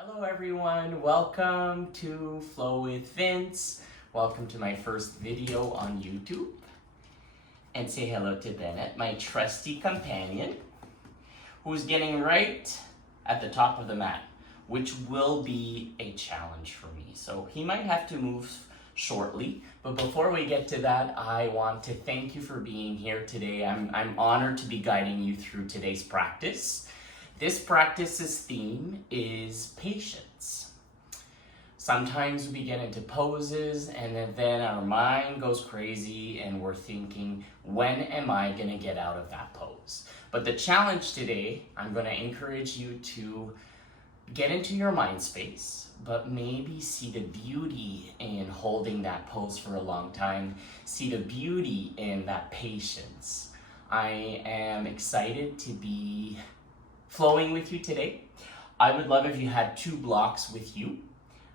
Hello everyone, welcome to Flow with Vince. Welcome to my first video on YouTube. And say hello to Bennett, my trusty companion, who's getting right at the top of the mat, which will be a challenge for me. So he might have to move shortly, but before we get to that, I want to thank you for being here today. I'm honored to be guiding you through today's practice. This practice's theme is patience. Sometimes we get into poses and then our mind goes crazy and we're thinking, when am I gonna get out of that pose? But the challenge today, I'm gonna encourage you to get into your mind space, but maybe see the beauty in holding that pose for a long time. See the beauty in that patience. I am excited to be flowing with you today. I would love if you had 2 blocks with you.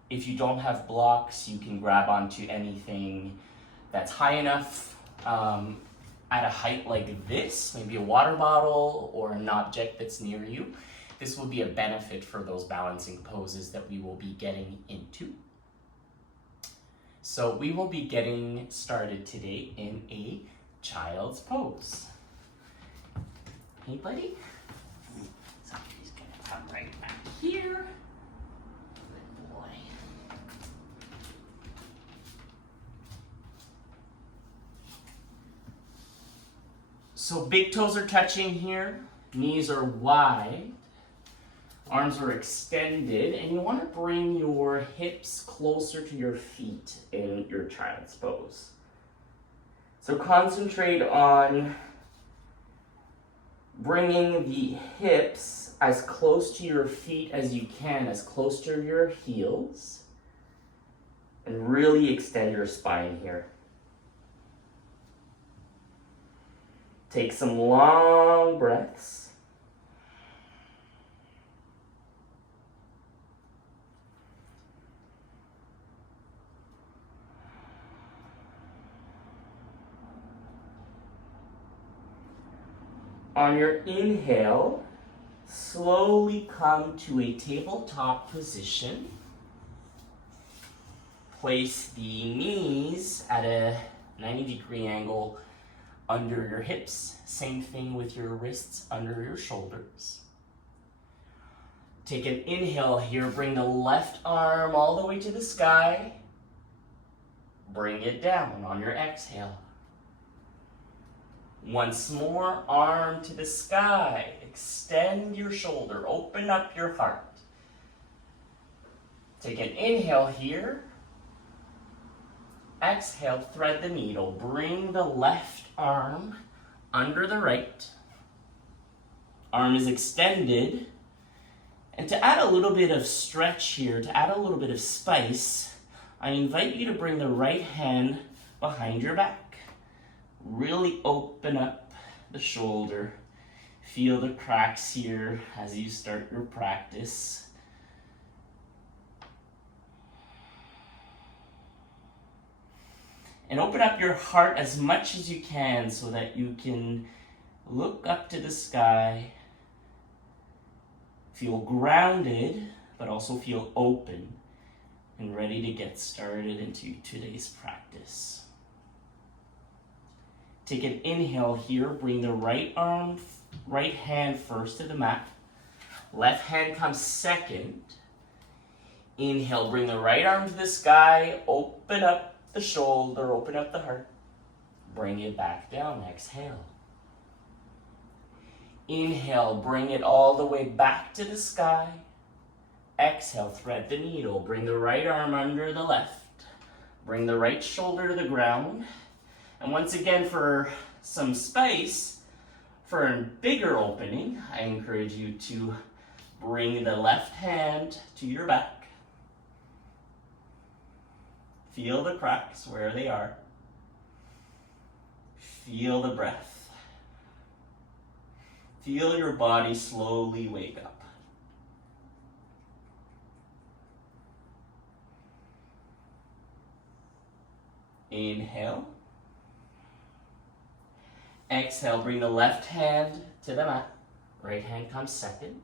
If you don't have blocks, you can grab onto anything that's high enough at a height like this, maybe a water bottle or an object that's near you. This will be a benefit for those balancing poses that we will be getting into. So we will be getting started today in a child's pose. Hey buddy. So he's gonna come right back here. Good boy. So big toes are touching here, knees are wide, arms are extended, and you want to bring your hips closer to your feet in your child's pose. So concentrate on bringing the hips as close to your feet as you can, as close to your heels, and really extend your spine here. Take some long breaths. On your inhale, slowly come to a tabletop position. Place the knees at a 90-degree angle under your hips. Same thing with your wrists under your shoulders. Take an inhale here, bring the left arm all the way to the sky. Bring it down on your exhale. Once more, arm to the sky. Extend your shoulder, open up your heart. Take an inhale here. Exhale, thread the needle. Bring the left arm under the right. Arm is extended. And to add a little bit of stretch here, to add a little bit of spice, I invite you to bring the right hand behind your back. Really open up the shoulder. Feel the cracks here as you start your practice. And open up your heart as much as you can so that you can look up to the sky. Feel grounded, but also feel open and ready to get started into today's practice. Take an inhale here, bring the right hand first to the mat. Left hand comes second. Inhale, bring the right arm to the sky, open up the shoulder, open up the heart. Bring it back down, exhale. Inhale, bring it all the way back to the sky. Exhale, thread the needle, bring the right arm under the left. Bring the right shoulder to the ground. And once again, for some space, for a bigger opening, I encourage you to bring the left hand to your back. Feel the cracks where they are. Feel the breath. Feel your body slowly wake up. Inhale. Exhale, bring the left hand to the mat. Right hand comes second.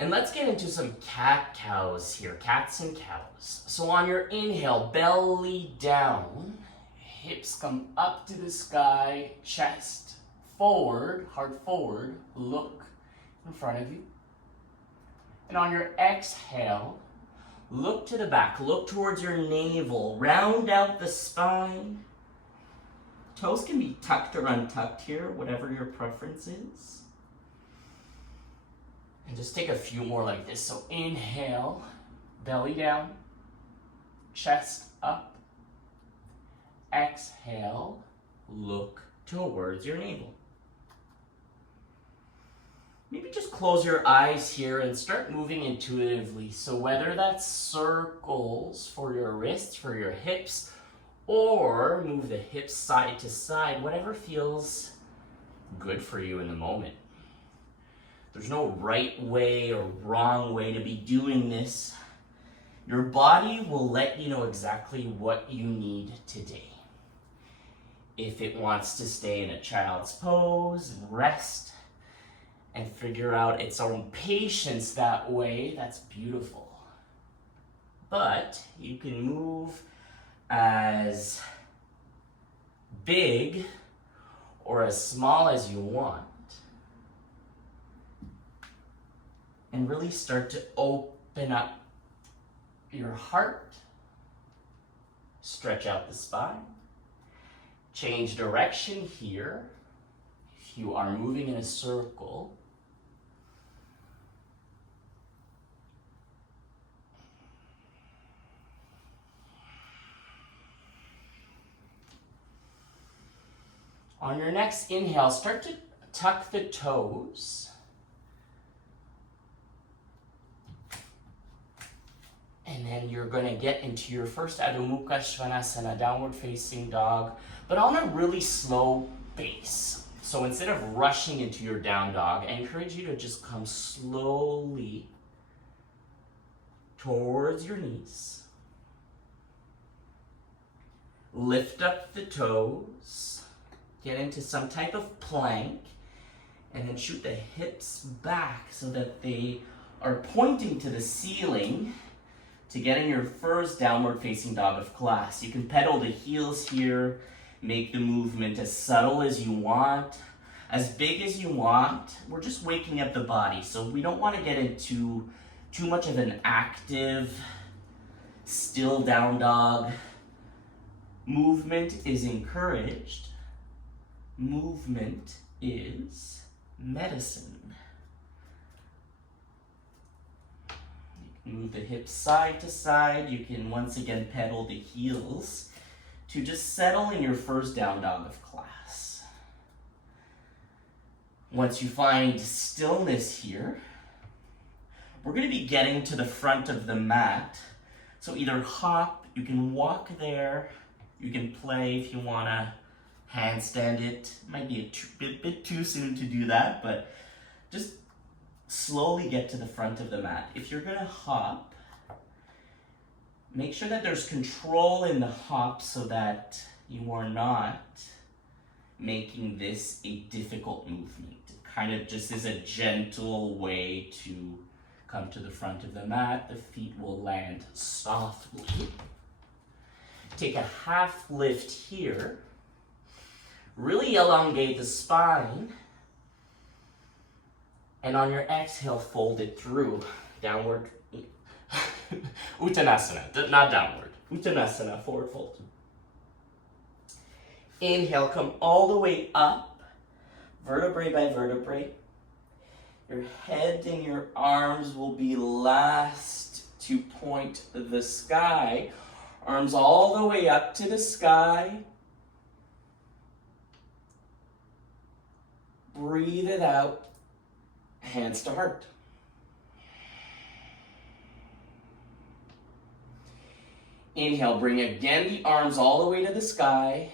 And let's get into some cat-cows here, cats and cows. So on your inhale, belly down, hips come up to the sky, chest forward, heart forward, look in front of you. And on your exhale, look to the back, look towards your navel, round out the spine. Toes can be tucked or untucked here, whatever your preference is. And just take a few more like this. So inhale, belly down, chest up. Exhale, look towards your navel. Maybe just close your eyes here and start moving intuitively. So whether that's circles for your wrists, for your hips, or move the hips side to side, whatever feels good for you in the moment. There's no right way or wrong way to be doing this. Your body will let you know exactly what you need today. If it wants to stay in a child's pose and rest and figure out its own patience that way, that's beautiful. But you can move as big or as small as you want. And really start to open up your heart. Stretch out the spine. Change direction here. If you are moving in a circle, on your next inhale, start to tuck the toes. And then you're going to get into your first Adho Mukha Svanasana, downward facing dog, but on a really slow pace. So instead of rushing into your down dog, I encourage you to just come slowly towards your knees. Lift up the toes, get into some type of plank, and then shoot the hips back so that they are pointing to the ceiling to get in your first downward facing dog of class. You can pedal the heels here, make the movement as subtle as you want, as big as you want. We're just waking up the body, so we don't want to get into too much of an active, still down dog. Movement is encouraged. Movement is medicine. Move the hips side to side. You can once again pedal the heels to just settle in your first down dog of class. Once you find stillness here, we're going to be getting to the front of the mat. So either hop, you can walk there, you can play if you want to handstand it. Might be a bit too soon to do that, but just slowly get to the front of the mat. If you're gonna hop, make sure that there's control in the hop so that you are not making this a difficult movement. It kind of just is a gentle way to come to the front of the mat. The feet will land softly. Take a half lift here. Really elongate the spine. And on your exhale, fold it through. Downward. Uttanasana, not downward. Uttanasana, forward fold. Inhale, come all the way up, vertebrae by vertebrae. Your head and your arms will be last to point the sky. Arms all the way up to the sky. Breathe it out. Hands to heart. Inhale, bring again the arms all the way to the sky.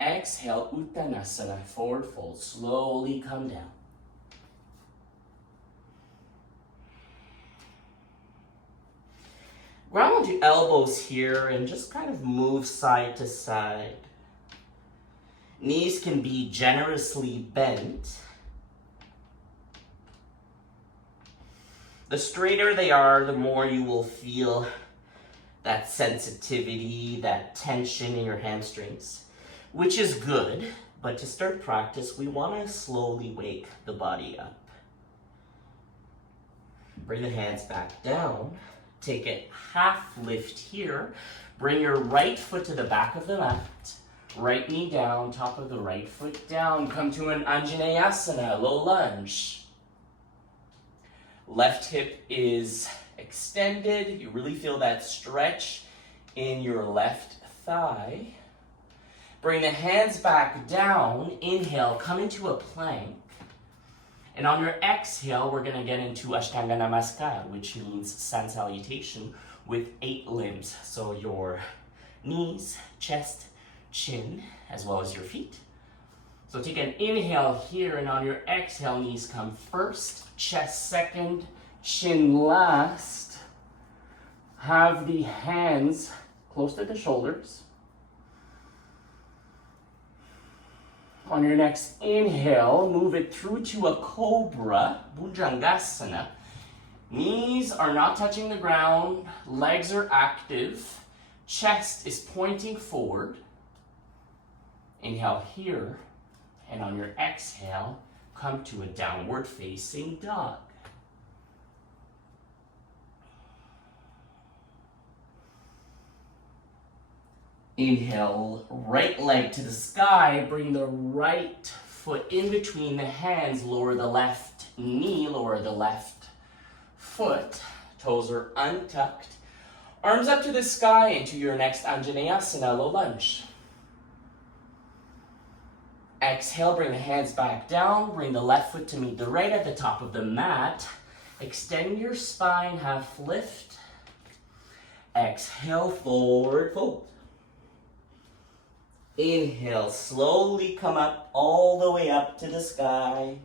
Exhale, Uttanasana, forward fold. Slowly come down. Ground your elbows here and just kind of move side to side. Knees can be generously bent. The straighter they are, the more you will feel that sensitivity, that tension in your hamstrings, which is good. But to start practice, we want to slowly wake the body up. Bring the hands back down. Take a half lift here. Bring your right foot to the back of the mat. Right knee down, top of the right foot down. Come to an Anjaneyasana, low lunge. Left hip is extended. You really feel that stretch in your left thigh. Bring the hands back down. Inhale, come into a plank. And on your exhale, we're going to get into Ashtanga Namaskar, which means sun salutation with 8 limbs. So your knees, chest, chin, as well as your feet. So take an inhale here, and on your exhale, knees come first, chest second, chin last. Have the hands close to the shoulders. On your next inhale, move it through to a cobra, Bhujangasana. Knees are not touching the ground, legs are active, chest is pointing forward. Inhale here, and on your exhale, come to a downward facing dog. Inhale, right leg to the sky, bring the right foot in between the hands, lower the left knee, lower the left foot, toes are untucked. Arms up to the sky into your next Anjaneyasana, low lunge. Exhale, bring the hands back down, bring the left foot to meet the right at the top of the mat. Extend your spine, half lift. Exhale, forward fold. Inhale, slowly come up, all the way up to the sky.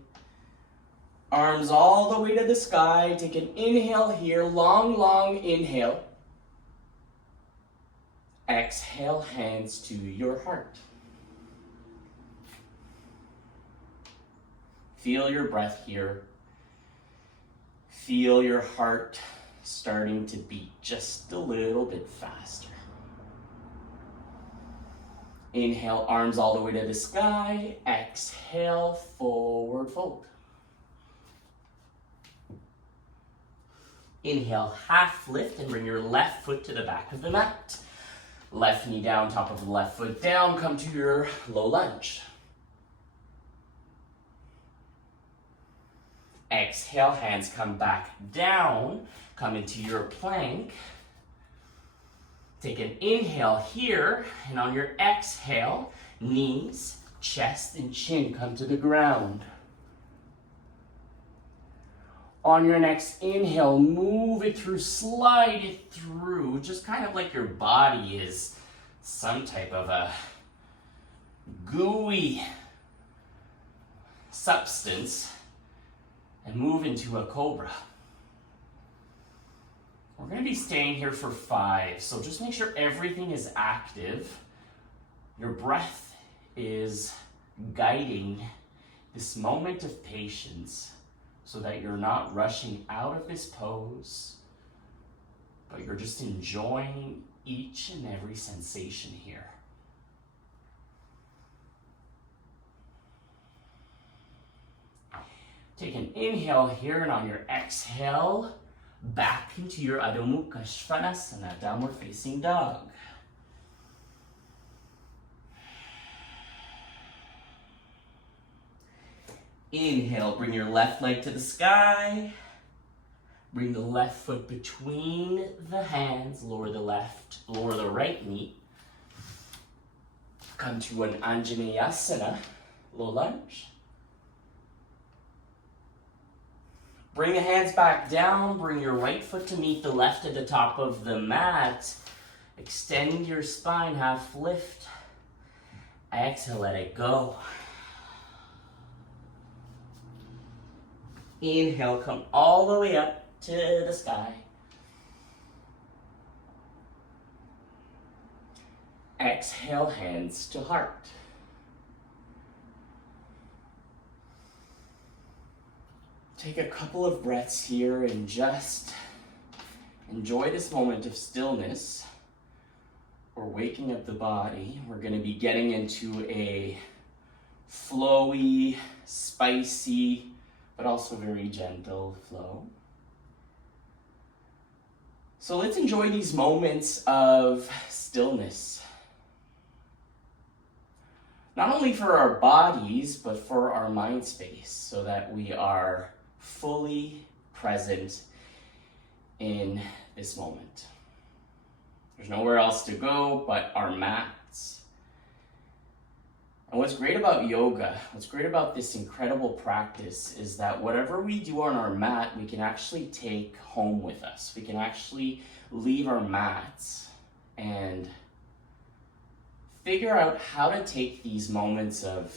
Arms all the way to the sky. Take an inhale here, long, long inhale. Exhale, hands to your heart. Feel your breath here. Feel your heart starting to beat just a little bit faster. Inhale, arms all the way to the sky. Exhale, forward fold. Inhale, half lift and bring your left foot to the back of the mat. Left knee down, top of the left foot down. Come to your low lunge. Exhale, hands come back down. Come into your plank. Take an inhale here, and on your exhale, knees, chest, and chin come to the ground. On your next inhale, move it through, slide it through, just kind of like your body is some type of a gooey substance, and move into a cobra. We're going to be staying here for 5, so just make sure everything is active. Your breath is guiding this moment of patience so that you're not rushing out of this pose, but you're just enjoying each and every sensation here. Take an inhale here, and on your exhale, back into your Adho Mukha Svanasana, downward facing dog. Inhale, bring your left leg to the sky. Bring the left foot between the hands, lower the right knee. Come to an Anjaneyasana, low lunge. Bring the hands back down, bring your right foot to meet the left at the top of the mat. Extend your spine, half lift. Exhale, let it go. Inhale, come all the way up to the sky. Exhale, hands to heart. Take a couple of breaths here and just enjoy this moment of stillness. We're waking up the body. We're going to be getting into a flowy, spicy, but also very gentle flow. So let's enjoy these moments of stillness. Not only for our bodies, but for our mind space, so that we are fully present in this moment. There's nowhere else to go but our mats. And what's great about yoga, what's great about this incredible practice is that whatever we do on our mat, we can actually take home with us. We can actually leave our mats and figure out how to take these moments of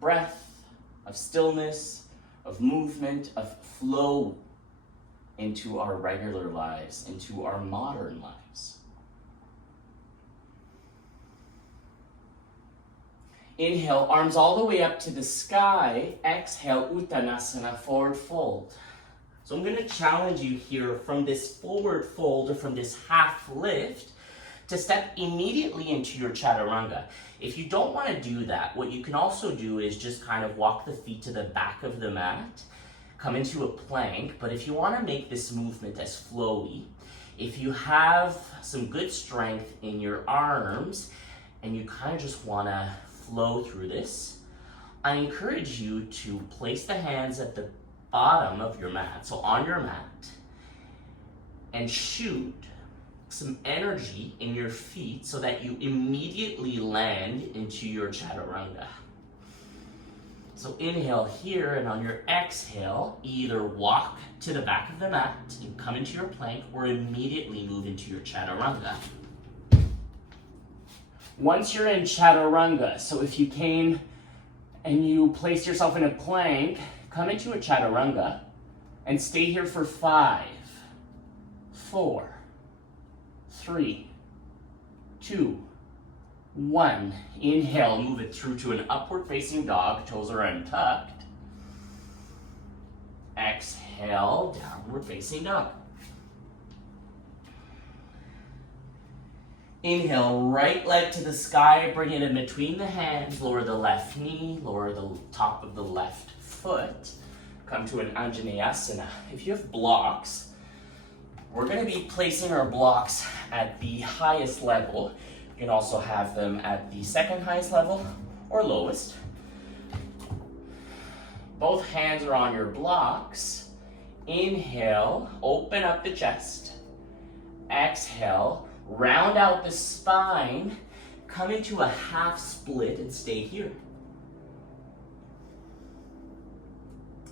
breath, of stillness, of movement, of flow into our regular lives, into our modern lives. Inhale, arms all the way up to the sky. Exhale, Uttanasana, forward fold. So I'm going to challenge you here from this forward fold or from this half lift to step immediately into your chaturanga. If you don't want to do that, what you can also do is just kind of walk the feet to the back of the mat, come into a plank. But if you want to make this movement as flowy, if you have some good strength in your arms and you kind of just want to flow through this, I encourage you to place the hands at the bottom of your mat, so on your mat, and shoot some energy in your feet so that you immediately land into your chaturanga. So inhale here, and on your exhale, either walk to the back of the mat and come into your plank, or immediately move into your chaturanga. Once you're in chaturanga, so if you came and you placed yourself in a plank, come into a chaturanga and stay here for 5, 4, 3, 2, 1. Inhale, move it through to an upward facing dog, toes are untucked. Exhale, downward facing dog. Inhale, right leg to the sky, bring it in between the hands, lower the left knee, lower the top of the left foot. Come to an Anjaneyasana. If you have blocks, we're going to be placing our blocks at the highest level. You can also have them at the second highest level or lowest. Both hands are on your blocks. Inhale, open up the chest. Exhale, round out the spine. Come into a half split and stay here.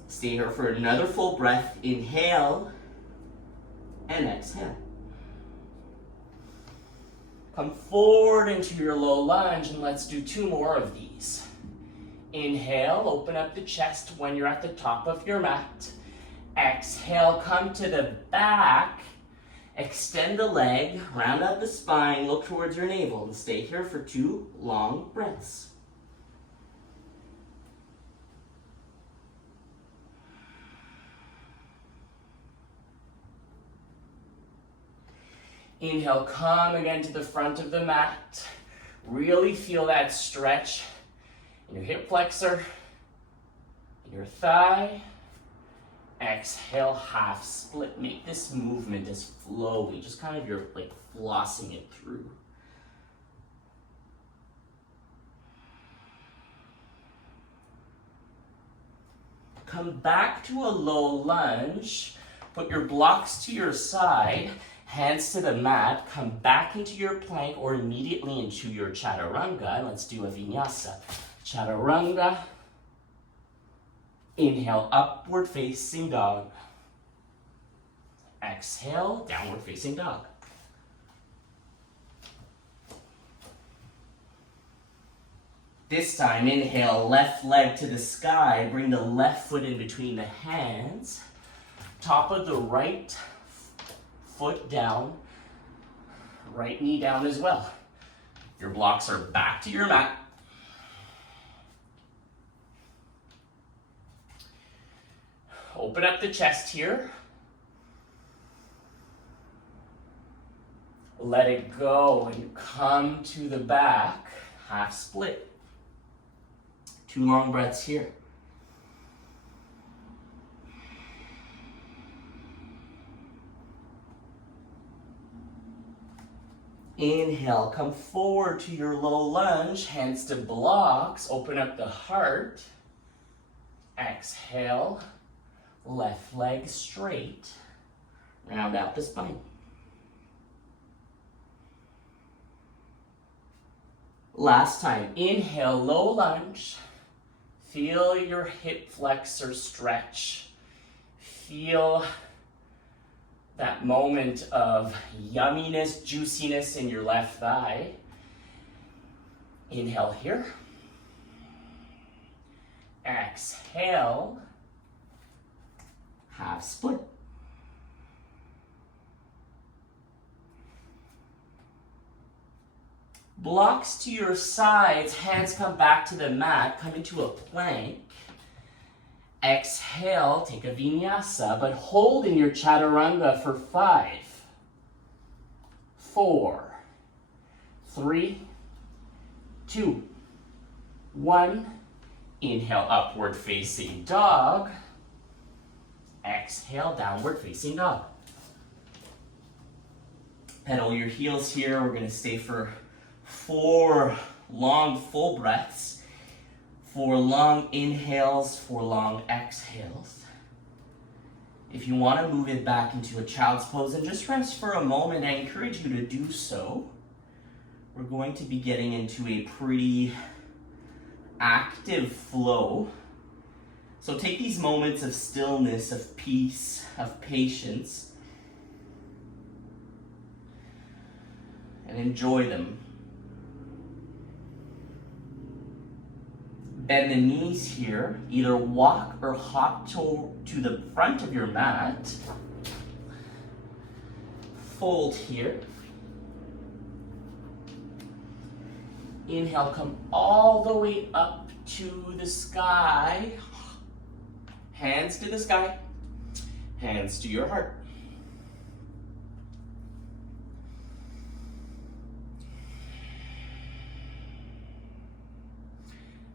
Stay here for another full breath. Inhale and exhale. Come forward into your low lunge, and let's do 2 more of these. Inhale, open up the chest when you're at the top of your mat. Exhale, come to the back. Extend the leg, round out the spine, look towards your navel, and stay here for 2 long breaths. Inhale, come again to the front of the mat. Really feel that stretch in your hip flexor, in your thigh. Exhale, half split. Make this movement as flowy, just kind of you're like flossing it through. Come back to a low lunge. Put your blocks to your side. Hands to the mat, come back into your plank or immediately into your chaturanga. Let's do a vinyasa. Chaturanga. Inhale, upward facing dog. Exhale, downward facing dog. This time, inhale, left leg to the sky. Bring the left foot in between the hands. Top of the right foot down, right knee down as well. Your blocks are back to your mat. Open up the chest here. Let it go and come to the back, half split. 2 long breaths here. Inhale, come forward to your low lunge, hands to blocks, open up the heart. Exhale, left leg straight, round out the spine. Last time, inhale, low lunge. Feel your hip flexor stretch. Feel that moment of yumminess, juiciness in your left thigh. Inhale here. Exhale, half split. Blocks to your sides, hands come back to the mat, come into a plank. Exhale, take a vinyasa, but hold in your chaturanga for 5, 4, 3, 2, 1. Inhale, upward facing dog. Exhale, downward facing dog. Pedal your heels here. We're going to stay for 4 long full breaths, 4 long inhales, 4 long exhales. If you want to move it back into a child's pose and just rest for a moment, I encourage you to do so. We're going to be getting into a pretty active flow. So take these moments of stillness, of peace, of patience, and enjoy them. Bend the knees here. Either walk or hop to the front of your mat. Fold here. Inhale, come all the way up to the sky. Hands to the sky. Hands to your heart.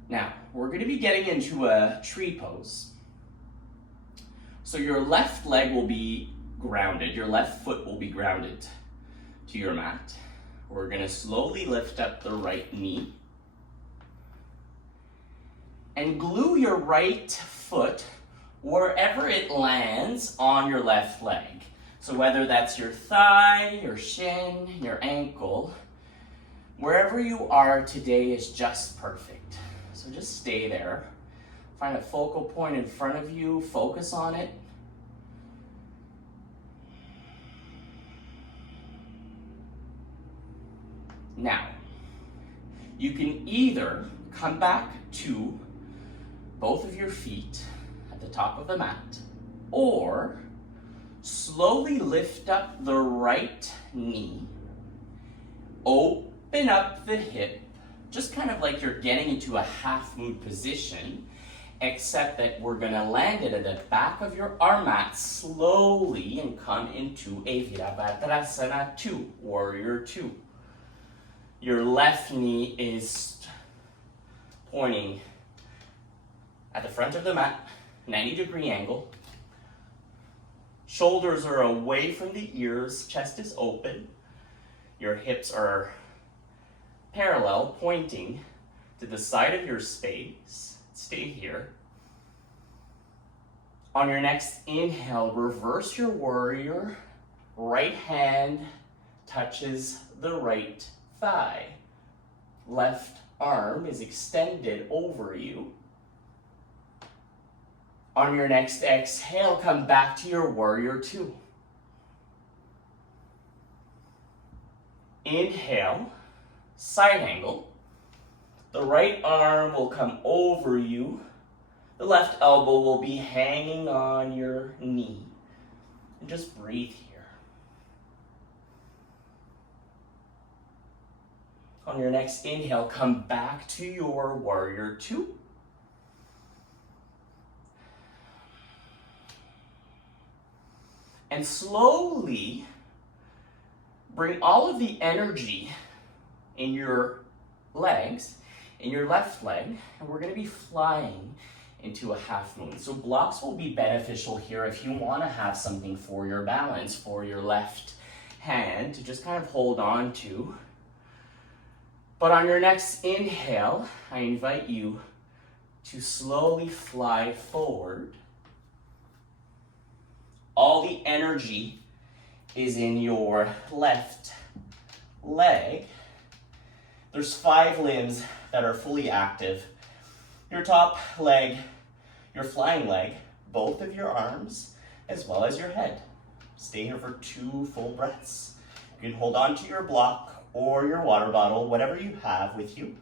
Now, we're going to be getting into a tree pose. So your left leg will be grounded. Your left foot will be grounded to your mat. We're going to slowly lift up the right knee. And glue your right foot wherever it lands on your left leg. So whether that's your thigh, your shin, your ankle, wherever you are today is just perfect. So just stay there. Find a focal point in front of you, focus on it. Now, you can either come back to both of your feet at the top of the mat, or slowly lift up the right knee, open up the hip, just kind of like you're getting into a half moon position, except that we're going to land it at the back of your arm mat slowly and come into a Virabhadrasana 2, Warrior 2. Your left knee is pointing at the front of the mat, 90-degree angle. Shoulders are away from the ears, chest is open. Your hips are parallel, pointing to the side of your space. Stay here. On your next inhale, reverse your warrior. Right hand touches the right thigh. Left arm is extended over you. On your next exhale, come back to your warrior 2. Inhale, side angle. The right arm will come over you. The left elbow will be hanging on your knee. And just breathe here. On your next inhale, come back to your warrior 2. And slowly bring all of the energy in your legs, in your left leg, and we're going to be flying into a half moon. So blocks will be beneficial here if you want to have something for your balance, for your left hand to just kind of hold on to. But on your next inhale, I invite you to slowly fly forward. All the energy is in your left leg. There's 5 limbs that are fully active. Your top leg, your flying leg, both of your arms, as well as your head. Stay here for 2 full breaths. You can hold on to your block or your water bottle, whatever you have with you.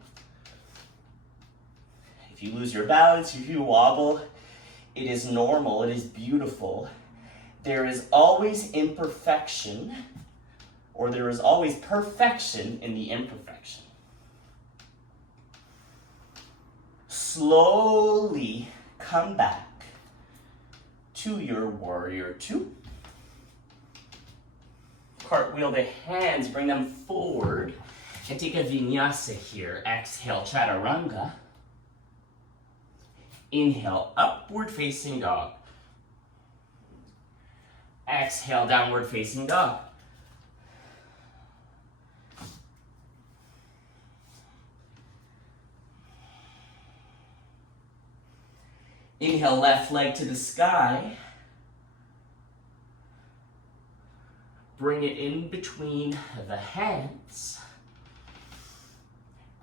If you lose your balance, if you wobble, it is normal, it is beautiful. There is always imperfection, or there is always perfection in the imperfection. Slowly come back to your warrior 2. Cartwheel the hands, bring them forward, and take a vinyasa here. Exhale, chaturanga. Inhale, upward facing dog. Exhale, downward facing dog. Inhale, left leg to the sky. Bring it in between the hands.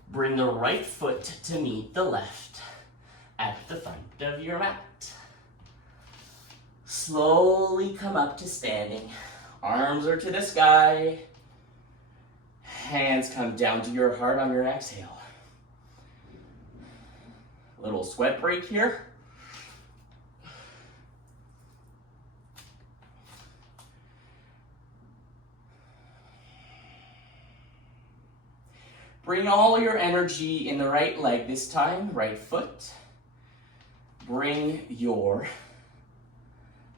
Bring the right foot to meet the left at the front of your mat. Slowly come up to standing. Arms are to the sky. Hands come down to your heart on your exhale. Little sweat break here. Bring all your energy in the right leg this time, right foot. Bring your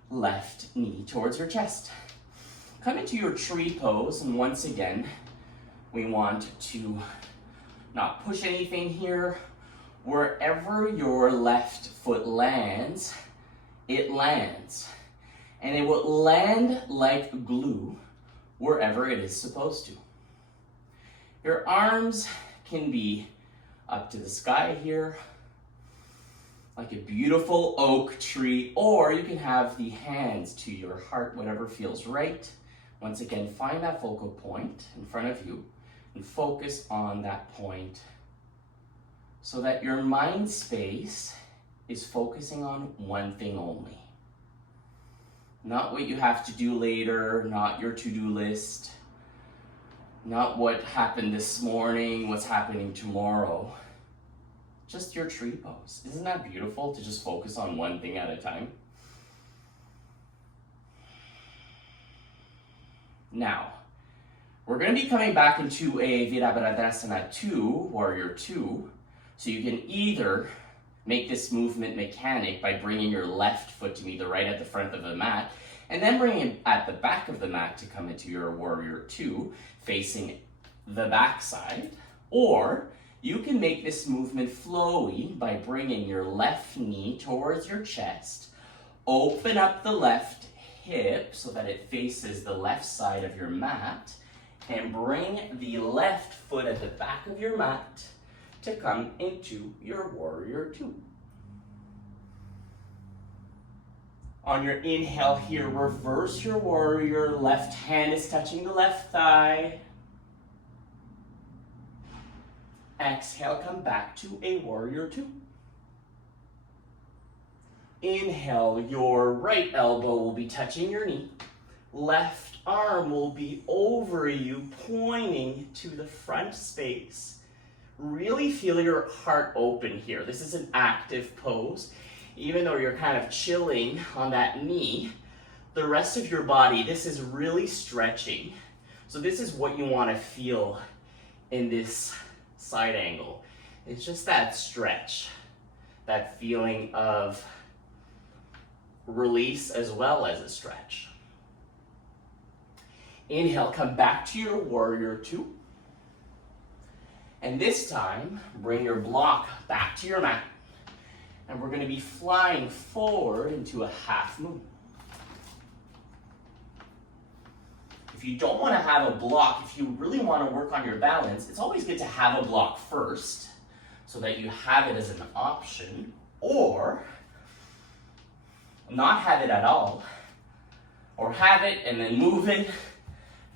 left knee towards your chest. Come into your tree pose, and once again, we want to not push anything here. Wherever your left foot lands, it lands. And it will land like glue wherever it is supposed to. Your arms can be up to the sky here, like a beautiful oak tree, or you can have the hands to your heart, whatever feels right. Once again, find that focal point in front of you and focus on that point so that your mind space is focusing on one thing only. Not what you have to do later, not your to-do list, not what happened this morning, what's happening tomorrow. Just your tree pose. Isn't that beautiful to just focus on one thing at a time? Now, we're going to be coming back into a Virabhadrasana 2, Warrior 2. So you can either make this movement mechanic by bringing your left foot to either right at the front of the mat, and then bringing it at the back of the mat to come into your Warrior 2, facing the back side. Or you can make this movement flowy by bringing your left knee towards your chest, open up the left hip so that it faces the left side of your mat, and bring the left foot at the back of your mat to come into your Warrior 2. On your inhale here, reverse your warrior. Left hand is touching the left thigh. Exhale, come back to a Warrior 2. Inhale, your right elbow will be touching your knee. Left arm will be over you, pointing to the front space. Really feel your heart open here. This is an active pose. Even though you're kind of chilling on that knee, the rest of your body, this is really stretching. So this is what you want to feel in this side angle. It's just that stretch, that feeling of release as well as a stretch. Inhale, come back to your warrior two. And this time, bring your block back to your mat. And we're going to be flying forward into a half moon. If you don't want to have a block, if you really want to work on your balance, it's always good to have a block first so that you have it as an option, or not have it at all, or have it and then move it.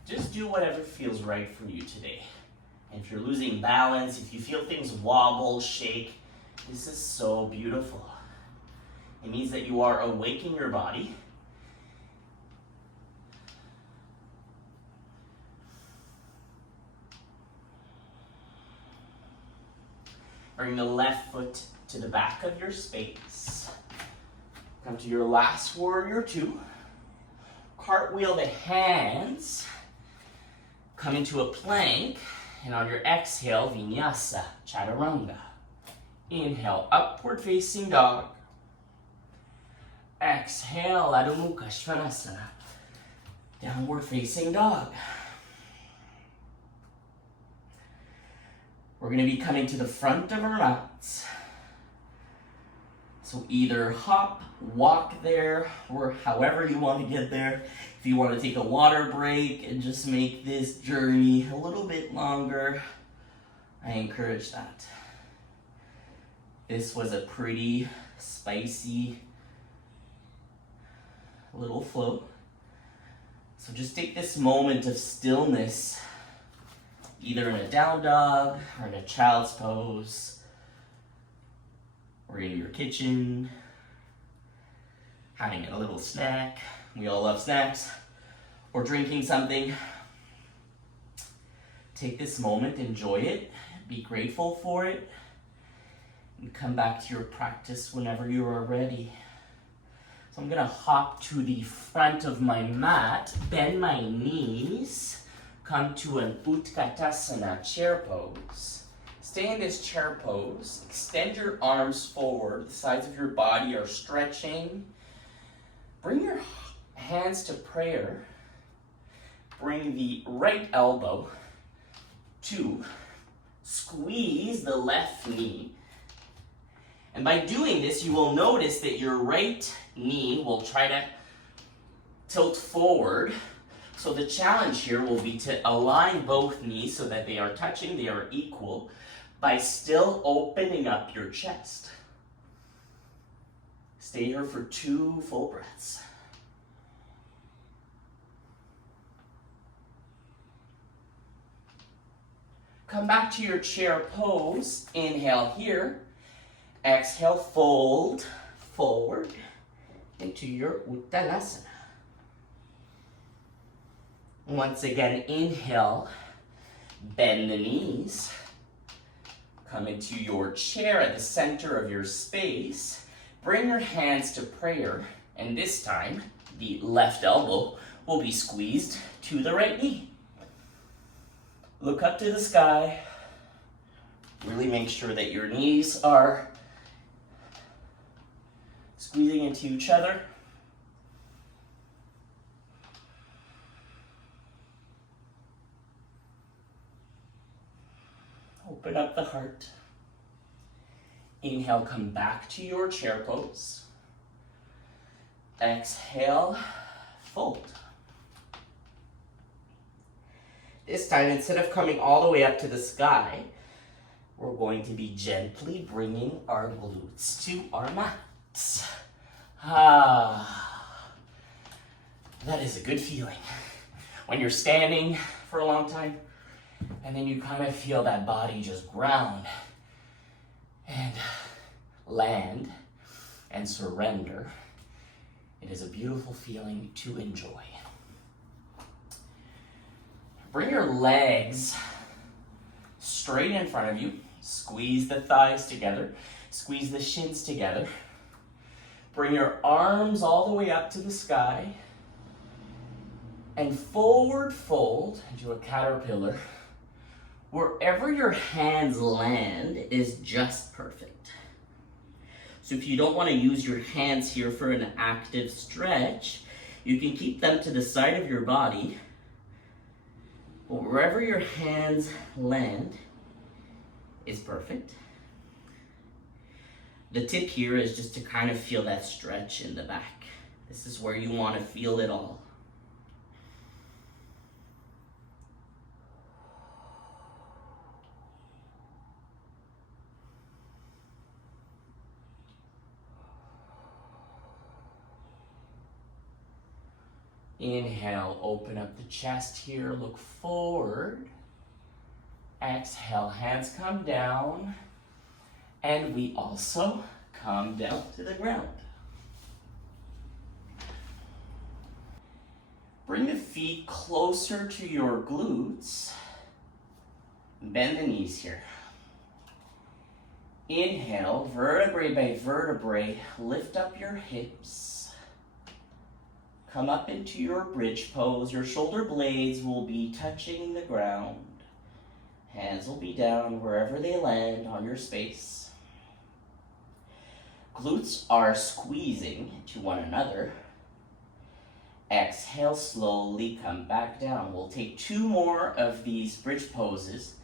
Just do whatever feels right for you today. And if you're losing balance, if you feel things wobble, shake, this is so beautiful. It means that you are awakening your body. Bring the left foot to the back of your space. Come to your last warrior two. Cartwheel the hands. Come into a plank. And on your exhale, Vinyasa, Chaturanga. Inhale, upward facing dog. Exhale, Adho Mukha Svanasana. Downward facing dog. We're going to be coming to the front of our mats. So either hop, walk there, or however you want to get there. If you want to take a water break and just make this journey a little bit longer, I encourage that. This was a pretty spicy little flow. So just take this moment of stillness, either in a down dog or in a child's pose, or in your kitchen, having a little snack. We all love snacks. Or drinking something. Take this moment, enjoy it, be grateful for it, and come back to your practice whenever you are ready. So I'm gonna hop to the front of my mat, bend my knees, come to an Utkatasana chair pose. Stay in this chair pose, extend your arms forward, the sides of your body are stretching. Bring your hands to prayer. Bring the right elbow to squeeze the left knee. And by doing this, you will notice that your right knee will try to tilt forward. So the challenge here will be to align both knees so that they are touching, they are equal, by still opening up your chest. Stay here for 2 full breaths. Come back to your chair pose. Inhale here. Exhale, fold forward into your Uttanasana. Once again, inhale, bend the knees. Come into your chair at the center of your space. Bring your hands to prayer, and this time, the left elbow will be squeezed to the right knee. Look up to the sky. Really make sure that your knees are squeezing into each other. Open up the heart. Inhale, come back to your chair pose. Exhale, fold. This time, instead of coming all the way up to the sky, we're going to be gently bringing our glutes to our mats. That is a good feeling. When you're standing for a long time, and then you kind of feel that body just ground and land and surrender. It is a beautiful feeling to enjoy. Bring your legs straight in front of you. Squeeze the thighs together. Squeeze the shins together. Bring your arms all the way up to the sky. And forward fold into a caterpillar. Wherever your hands land is just perfect. So if you don't want to use your hands here for an active stretch, you can keep them to the side of your body But wherever your hands land is perfect. The tip here is just to kind of feel that stretch in the back. This is where you want to feel it all. Inhale, open up the chest here, look forward. Exhale, hands come down. And we also come down to the ground. Bring the feet closer to your glutes. Bend the knees here. Inhale, vertebrae by vertebrae, lift up your hips. Come up into your bridge pose. Your shoulder blades will be touching the ground. Hands will be down wherever they land on your space. Glutes are squeezing to one another. Exhale, slowly come back down. We'll take 2 more of these bridge poses.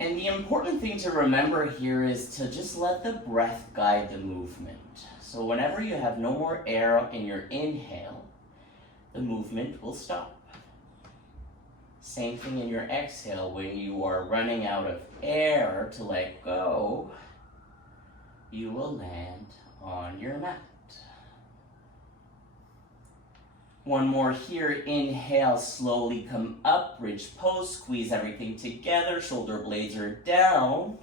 And the important thing to remember here is to just let the breath guide the movement. So whenever you have no more air in your inhale, the movement will stop. Same thing in your exhale. When you are running out of air to let go, you will land on your mat. One more here. Inhale, slowly come up, bridge pose, squeeze everything together, shoulder blades are down.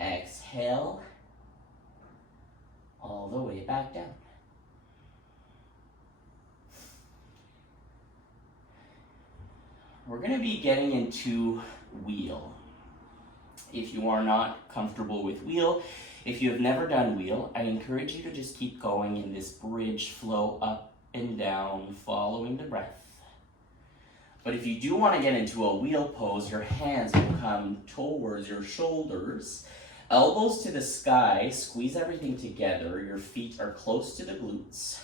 Exhale, all the way back down. We're going to be getting into wheel. If you are not comfortable with wheel, if you have never done wheel, I encourage you to just keep going in this bridge flow up and down, following the breath. But if you do want to get into a wheel pose, your hands will come towards your shoulders, elbows to the sky, squeeze everything together, your feet are close to the glutes.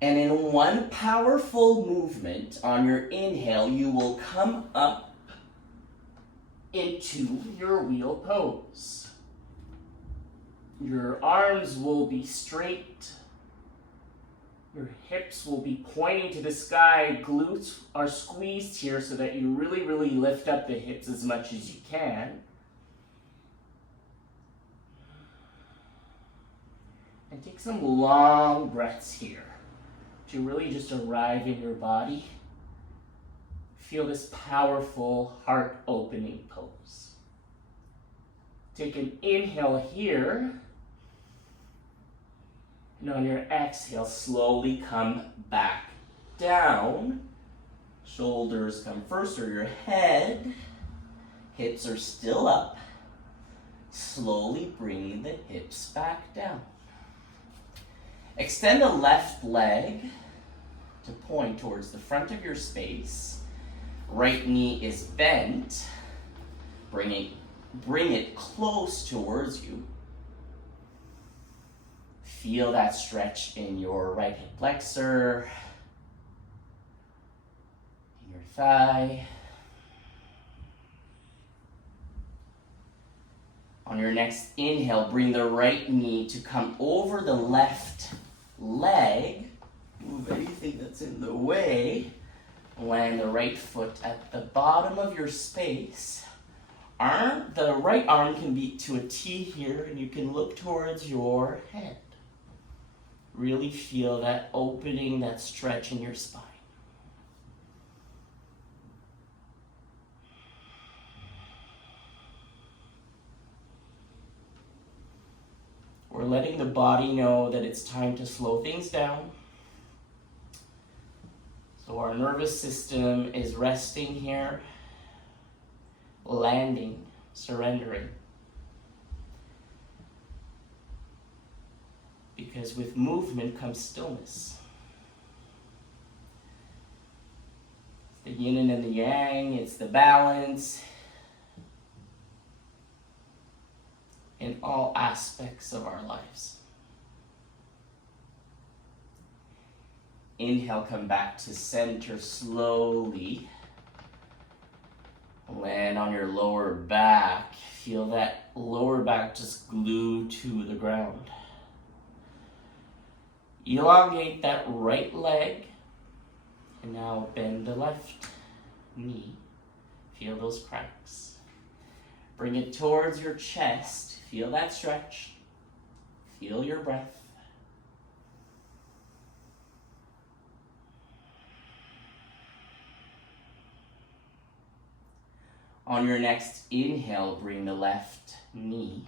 And in one powerful movement on your inhale, you will come up into your wheel pose. Your arms will be straight. Your hips will be pointing to the sky. Glutes are squeezed here so that you really lift up the hips as much as you can. And take some long breaths here to really just arrive in your body. Feel this powerful heart opening pose. Take an inhale here. And on your exhale, slowly come back down. Shoulders come first, or your head. Hips are still up. Slowly bring the hips back down. Extend the left leg to point towards the front of your space. Right knee is bent. Bring it close towards you. Feel that stretch in your right hip flexor, in your thigh. On your next inhale, bring the right knee to come over the left leg. Move anything that's in the way. Land the right foot at the bottom of your space. The right arm can be to a T here, and you can look towards your head. Really feel that opening, that stretch in your spine. We're letting the body know that it's time to slow things down. So our nervous system is resting here, landing, surrendering. Because with movement comes stillness. It's the yin and the yang, it's the balance in all aspects of our lives. Inhale, come back to center slowly. Land on your lower back. Feel that lower back just glue to the ground. Elongate that right leg. And now bend the left knee. Feel those cracks. Bring it towards your chest. Feel that stretch. Feel your breath. On your next inhale, bring the left knee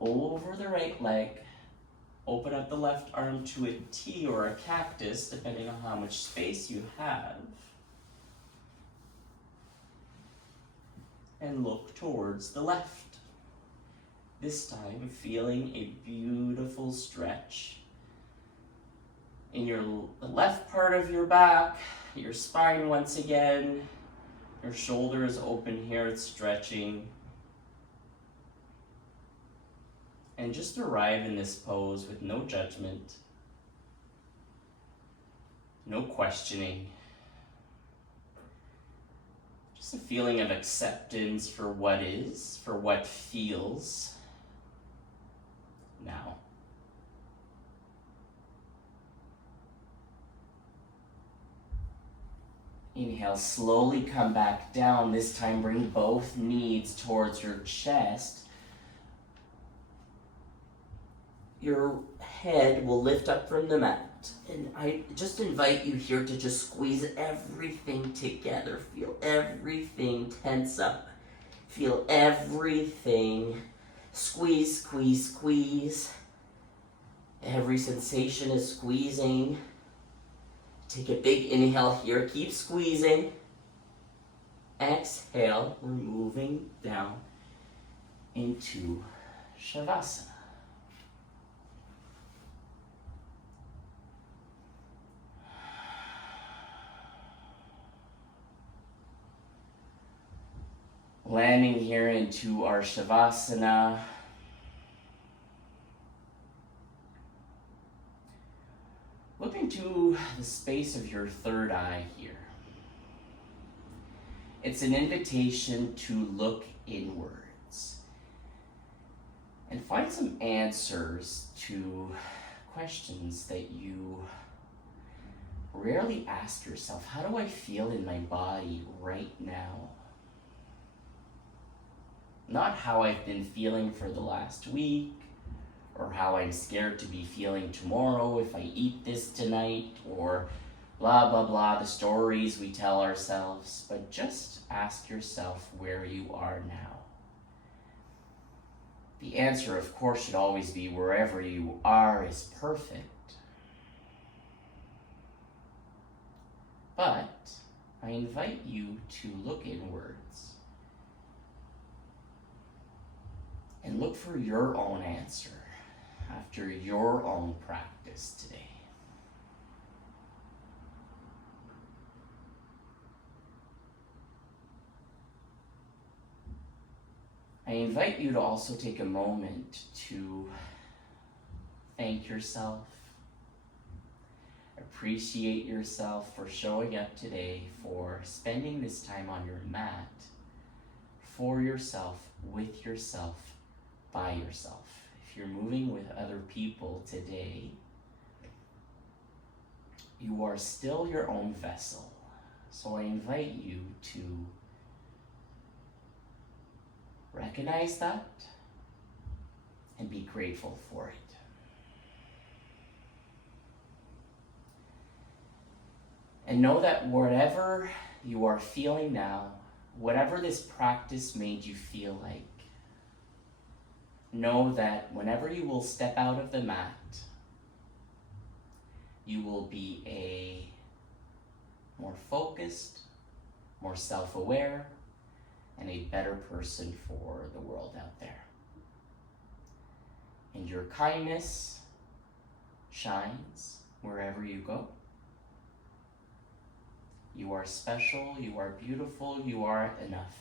over the right leg. Open up the left arm to a T or a cactus, depending on how much space you have. And look towards the left. This time, feeling a beautiful stretch in the left part of your back, your spine once again. Your shoulder is open here, it's stretching. And just arrive in this pose with no judgment, no questioning. Just a feeling of acceptance for what is, for what feels now. Inhale, slowly come back down. This time bring both knees towards your chest. Your head will lift up from the mat. And I just invite you here to just squeeze everything together. Feel everything tense up. Feel everything squeeze, squeeze, squeeze. Every sensation is squeezing. Take a big inhale here. Keep squeezing. Exhale. We're moving down into Savasana. Landing here into our Savasana. Look into the space of your third eye here. It's an invitation to look inwards and find some answers to questions that you rarely ask yourself. How do I feel in my body right now? Not how I've been feeling for the last week, or how I'm scared to be feeling tomorrow if I eat this tonight, or blah, blah, blah, the stories we tell ourselves, but just ask yourself where you are now. The answer, of course, should always be wherever you are is perfect. But I invite you to look inwards and look for your own answer after your own practice today. I invite you to also take a moment to thank yourself, appreciate yourself for showing up today, for spending this time on your mat, for yourself, with yourself, by yourself. If you're moving with other people today, you are still your own vessel. So I invite you to recognize that and be grateful for it. And know that whatever you are feeling now, whatever this practice made you feel like, know that whenever you will step out of the mat, you will be a more focused, more self-aware, and a better person for the world out there. And your kindness shines wherever you go. You are special, you are beautiful, you are enough.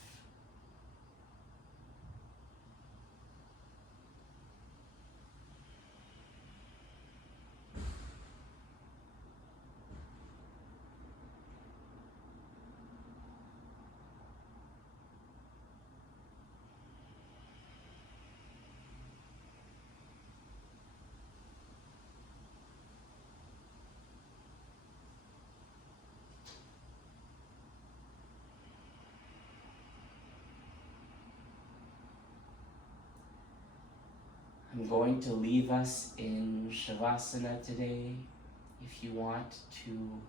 I'm going to leave us in Savasana today. If you want to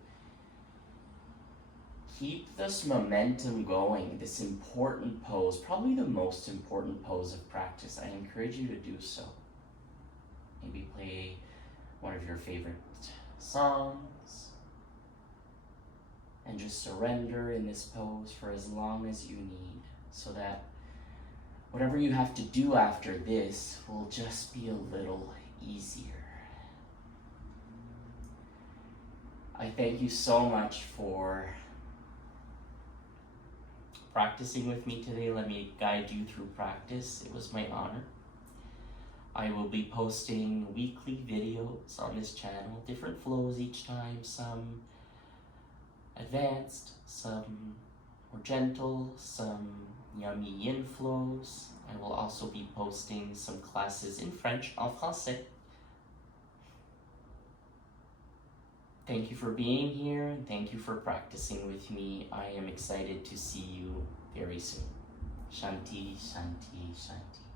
keep this momentum going, this important pose, probably the most important pose of practice, I encourage you to do so. Maybe play one of your favorite songs and just surrender in this pose for as long as you need, so that whatever you have to do after this will just be a little easier. I thank you so much for practicing with me today. Let me guide you through practice. It was my honor. I will be posting weekly videos on this channel, different flows each time, some advanced, some more gentle, some yummy yin flows. I will also be posting some classes in French, en français. Thank you for being here, and thank you for practicing with me. I am excited to see you very soon. Shanti, Shanti, Shanti.